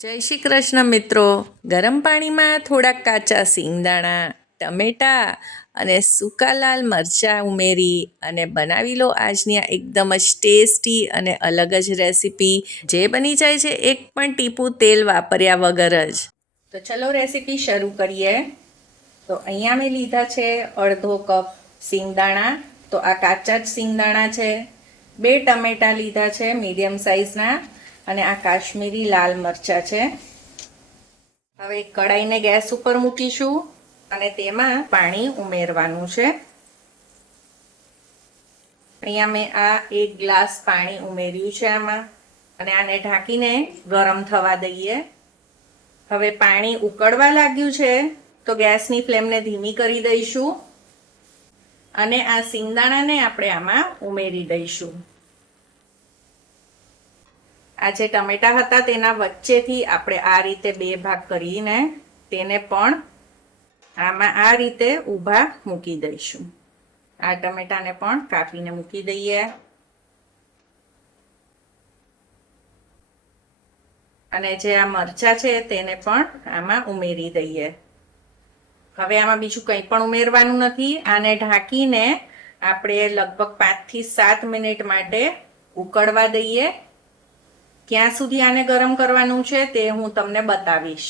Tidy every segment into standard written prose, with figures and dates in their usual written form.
જય શ્રી કૃષ્ણ મિત્રો. ગરમ પાણીમાં થોડાક કાચા સિંગદાણા, ટમેટાં અને સૂકા લાલ મરચાં ઉમેરી અને બનાવી લો આજની આ એકદમ જ ટેસ્ટી અને અલગ જ રેસીપી, જે બની જાય છે એક પણ ટીપું તેલ વાપર્યા વગર જ. તો ચલો રેસીપી શરૂ કરીએ. તો અહીંયા મેં લીધા છે અડધો કપ સિંગદાણા. તો આ કાચા જ સિંગદાણા છે. 2 ટમેટાં લીધા છે મીડિયમ સાઇઝના, અને આ કાશ્મીરી લાલ મરચાં છે. હવે કઢાઈને ગેસ ઉપર મૂકીશું અને તેમાં પાણી ઉમેરવાનું છે. અહીંયા મેં આ 1 ગ્લાસ પાણી ઉમેર્યું છે આમાં, અને આને ઢાંકીને ગરમ થવા દઈએ. હવે પાણી ઉકળવા લાગ્યું છે તો ગેસની ફ્લેમને ધીમી કરી દઈશું અને આ સિંગદાણાને આપણે આમાં ઉમેરી દઈશું. આ જે ટમેટા હતા તેના વચ્ચેથી આપણે આ રીતે 2 ભાગ કરીને તેને પણ આમાં આ રીતે ઊભા મૂકી દઈશું. આ ટમેટાને પણ કાપીને મૂકી દઈએ અને જે આ મરચાં છે તેને પણ આમાં ઉમેરી દઈએ. હવે આમાં બીજું કંઈ પણ ઉમેરવાનું નથી. આને ઢાંકીને આપણે લગભગ 5 થી 7 મિનિટ માટે ઉકળવા દઈએ. ક્યાં સુધી આને ગરમ કરવાનું છે તે હું તમને બતાવીશ.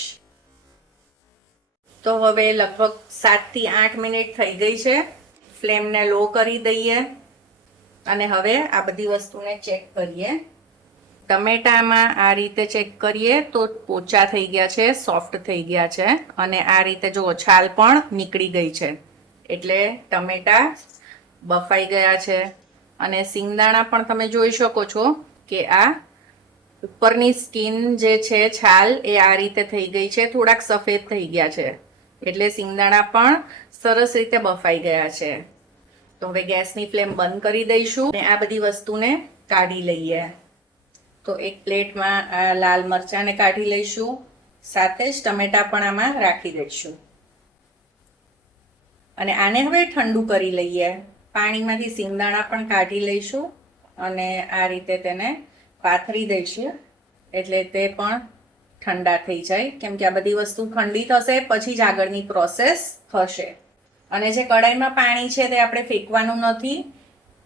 તો હવે લગભગ 7 થી 8 મિનિટ થઈ ગઈ છે. ફ્લેમને લો કરી દઈએ અને હવે આ બધી વસ્તુને ચેક કરીએ. ટમેટામાં આ રીતે ચેક કરીએ તો પોચા થઈ ગયા છે, સોફ્ટ થઈ ગયા છે, અને આ રીતે જો છાલ પણ નીકળી ગઈ છે, એટલે ટમેટા બફાઈ ગયા છે. અને સિંગદાણા પણ તમે જોઈ શકો છો કે આ ઉપરની સ્કિન જે છે, છાલ એ આ રીતે થઈ ગઈ છે, થોડાક સફેદ થઈ ગયા છે, એટલે સિંગદાણા પણ સરસ રીતે બફાઈ ગયા છે. તો હવે ગેસની ફ્લેમ બંધ કરી દઈશું અને આ બધી વસ્તુને કાઢી લઈએ. તો એક પ્લેટમાં આ લાલ મરચાંને કાઢી લઈશું, સાથે જ ટમેટા પણ આમાં રાખી દઈશું અને આને હવે ઠંડુ કરી લઈએ. પાણીમાંથી સિંગદાણા પણ કાઢી લઈશું અને આ રીતે તેને પાથરી દઈશું, એટલે તે પણ ઠંડા થઈ જાય, કેમ કે આ બધી વસ્તુ ઠંડી થશે પછી જ આગળની પ્રોસેસ થશે. અને જે કઢાઈમાં પાણી છે તે આપણે ફેંકવાનું નથી,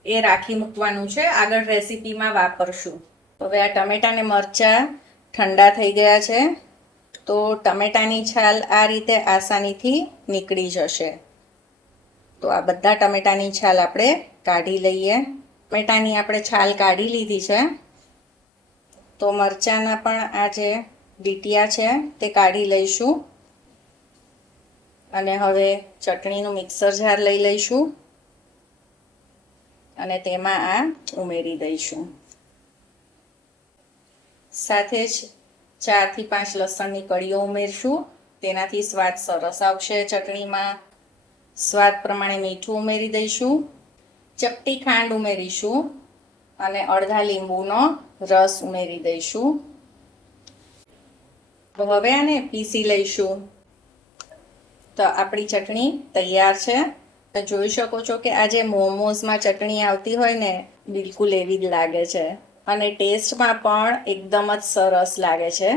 એ રાખી મૂકવાનું છે, આગળ રેસીપીમાં વાપરશું. હવે આ ટમેટા ને મરચાં ઠંડા થઈ ગયા છે, તો ટમેટાની છાલ આ રીતે આસાનીથી નીકળી જશે. તો આ બધા ટમેટાની છાલ આપણે કાઢી લઈએ. ટમેટાની આપણે છાલ કાઢી લીધી છે. તો મરચાંના પણ આ જે ડીટિયા છે તે કાઢી લઈશું અને હવે ચટણીનું મિક્સર જાર લઈ લઈશું અને તેમાં આ ઉમેરી દઈશું. સાથે જ 4 થી 5 લસણની કળીઓ ઉમેરશું, તેનાથી સ્વાદ સરસ આવશે ચટણીમાં. સ્વાદ પ્રમાણે મીઠું ઉમેરી દઈશું, ચપટી ખાંડ ઉમેરીશું અને અડધા લીંબુનો રસ ઉમેરી દઈશું. તો હવે આને પીસી લઈશું. તો આપણી ચટણી તૈયાર છે. તો જોઈ શકો છો કે આ જે મોમોઝમાં ચટણી આવતી હોય ને, બિલકુલ એવી જ લાગે છે અને ટેસ્ટમાં પણ એકદમ જ સરસ લાગે છે.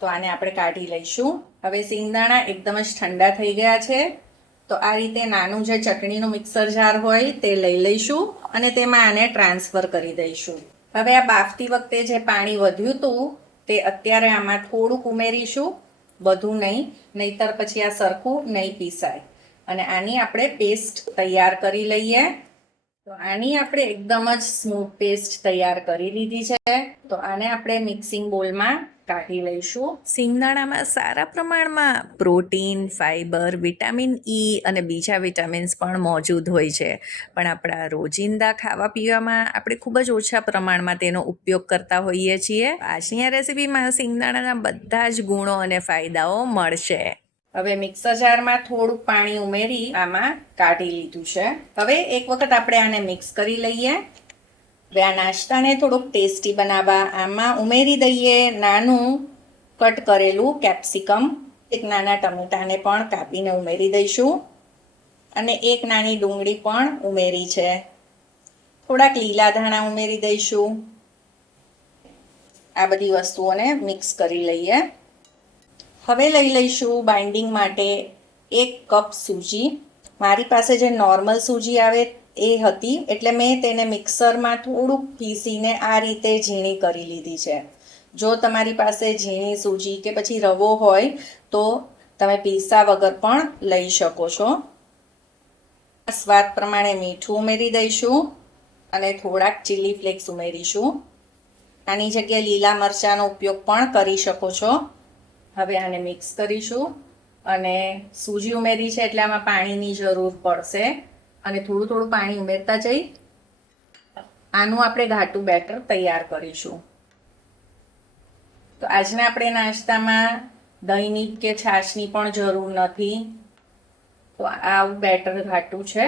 તો આને આપણે કાઢી લઈશું. હવે સિંગદાણા એકદમ જ ઠંડા થઈ ગયા છે, તો આ રીતે નાનું જે ચટણીનું મિક્સર જાર હોય તે લઈ લઈશું અને તેમાં આને ટ્રાન્સફર કરી દઈશું. હવે આ બાફતી વખતે જે પાણી વધ્યું હતું તે અત્યારે આમાં થોડુંક ઉમેરીશું, બધું નહીં, નહીતર પછી આ સરખું નહીં પીસાય. અને આની આપણે પેસ્ટ તૈયાર કરી લઈએ. તો આની આપણે એકદમ જ સ્મૂથ પેસ્ટ તૈયાર કરી લીધી છે. તો આને આપણે મિક્સિંગ બોલમાં કાઢી લઈશું. સિંગદાણામાં સારા પ્રમાણમાં પ્રોટીન, ફાઇબર, વિટામિન ઈ અને બીજા વિટામિન્સ પણ મોજૂદ હોય છે, પણ આપણા રોજિંદા ખાવા પીવામાં આપણે ખૂબ જ ઓછા પ્રમાણમાં તેનો ઉપયોગ કરતા હોઈએ છીએ. આજની આ રેસીપીમાં સિંગદાણાના બધા જ ગુણો અને ફાયદાઓ મળશે. હવે મિક્સર જારમાં થોડુંક પાણી ઉમેરી આમાં કાઢી લીધું છે. હવે એક વખત આપણે આને મિક્સ કરી લઈએ. હવે આ નાસ્તાને થોડુંક ટેસ્ટી બનાવવા આમાં ઉમેરી દઈએ નાનું કટ કરેલું કેપ્સિકમ. એક નાના ટમેટાને પણ કાપીને ઉમેરી દઈશું અને એક નાની ડુંગળી પણ ઉમેરી છે. થોડાક લીલા ધાણા ઉમેરી દઈશું. આ બધી વસ્તુઓને મિક્સ કરી લઈએ. હવે લઈ લઈશું બાઇન્ડિંગ માટે 1 કપ સૂજી. મારી પાસે જે નોર્મલ સૂજી આવે એ હતી, એટલે મેં તેને મિક્સરમાં થોડુંક પીસીને આ રીતે ઝીણી કરી લીધી છે. જો તમારી પાસે ઝીણી સૂજી કે પછી રવો હોય તો તમે પીસા વગર પણ લઈ શકો છો. સ્વાદ પ્રમાણે મીઠું ઉમેરી દઈશું અને થોડાક ચીલી ફ્લેક્સ ઉમેરીશું. આની જગ્યાએ લીલા મરચાંનો ઉપયોગ પણ કરી શકો છો. હવે આને મિક્સ કરીશું અને સૂજી ઉમેરી છે એટલે આમાં પાણીની જરૂર પડશે અને થોડું થોડું પાણી ઉમેરતા જઈ આનું આપણે ઘાટું બેટર તૈયાર કરીશું. તો આજના આપણે નાસ્તામાં દહીંની કે છાશની પણ જરૂર નથી. તો આવું બેટર ઘાટું છે,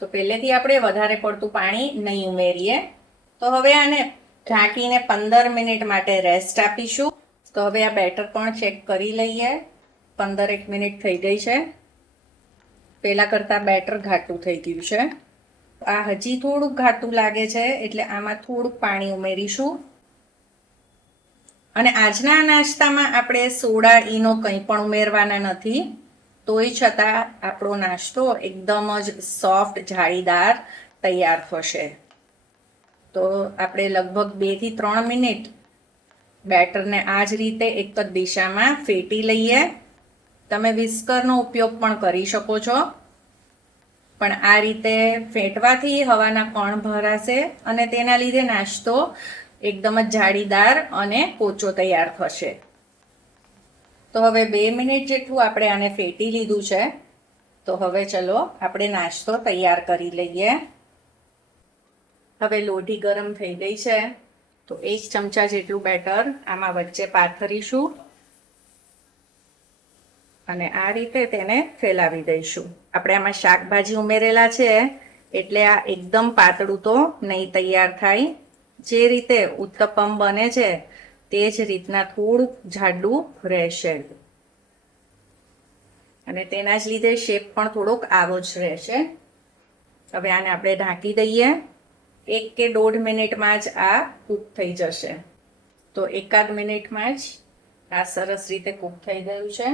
તો પહેલેથી આપણે વધારે પડતું પાણી નહીં ઉમેરીએ. તો હવે આને ઢાંકીને 15 મિનિટ માટે રેસ્ટ આપીશું. તો હવે આ બેટર પણ ચેક કરી લઈએ. 15 મિનિટ થઈ ગઈ છે. પહેલાં કરતાં બેટર ઘાટું થઈ ગયું છે. આ હજી થોડુંક ઘાટું લાગે છે, એટલે આમાં થોડુંક પાણી ઉમેરીશું. અને આજના નાસ્તામાં આપણે સોડા ઈનો કંઈ પણ ઉમેરવાના નથી. તોય છતાં આપણો નાસ્તો એકદમ જ સોફ્ટ જાળીદાર તૈયાર થશે. તો આપણે લગભગ 2 થી 3 મિનિટ બેટરને આ જ રીતે એક જ દિશામાં ફેટી લઈએ. તમે વિસ્કરનો ઉપયોગ પણ કરી શકો છો, પણ આ રીતે ફેંટવાથી હવાના કણ ભરાશે અને તેના લીધે નાસ્તો એકદમ જ જાળીદાર અને પોચો તૈયાર થશે. તો હવે 2 મિનિટ જેટલું આપણે આને ફેટી લીધું છે. તો હવે ચલો આપણે નાસ્તો તૈયાર કરી લઈએ. હવે લોઢી ગરમ થઈ ગઈ છે, તો 1 ચમચા જેટલું બેટર આમાં વચ્ચે પાથરીશું અને આ રીતે તેને ફેલાવી દઈશું. આપણે આમાં શાકભાજી ઉમેરેલા છે એટલે આ એકદમ પાતળું તો નહીં તૈયાર થાય. જે રીતે ઉત્તપમ બને છે તે જ રીતના થોડુંક જાડું રહેશે અને તેના જ લીધે શેપ પણ થોડોક આવો જ રહેશે. હવે આને આપણે ઢાંકી દઈએ. 1 કે 1.5 મિનિટમાં જ આ કૂક થઈ જશે. તો 1 મિનિટમાં જ આ સરસ રીતે કૂક થઈ ગયું છે.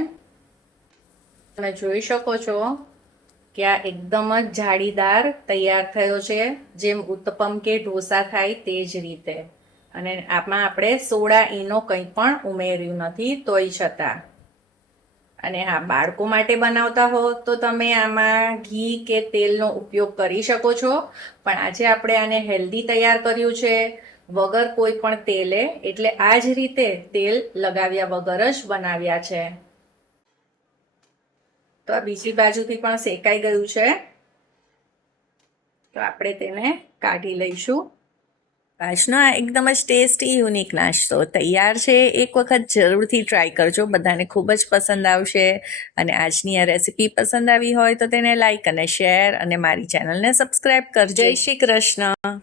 તમે જોઈ શકો છો કે આ એકદમ જ જાળીદાર તૈયાર થયો છે, જેમ ઉત્તપમ કે ઢોસા થાય તે જ રીતે. અને આમાં આપણે સોડા ઈનો કંઈ પણ ઉમેર્યું નથી તોય છતાં. અને હા, બાળકો માટે બનાવતા હો તો તમે આમાં ઘી કે તેલનો ઉપયોગ કરી શકો છો, પણ આજે આપણે આને હેલ્ધી તૈયાર કર્યું છે વગર કોઈ પણ તેલે, એટલે આ જ રીતે તેલ લગાવ્યા વગર જ બનાવ્યા છે. તો આ બીજી બાજુથી પણ શેકાઈ ગયું છે, તો આપણે તેને કાઢી લઈશું. આજનો આ એકદમ જ ટેસ્ટી યુનિક નાસ્તો તૈયાર છે. એક વખત જરૂરથી ટ્રાય કરજો, બધાને ખૂબ જ પસંદ આવશે. અને આજની આ રેસીપી પસંદ આવી હોય તો તેને લાઈક અને શેર અને મારી ચેનલને સબસ્ક્રાઈબ કરજો. જય શ્રી કૃષ્ણ.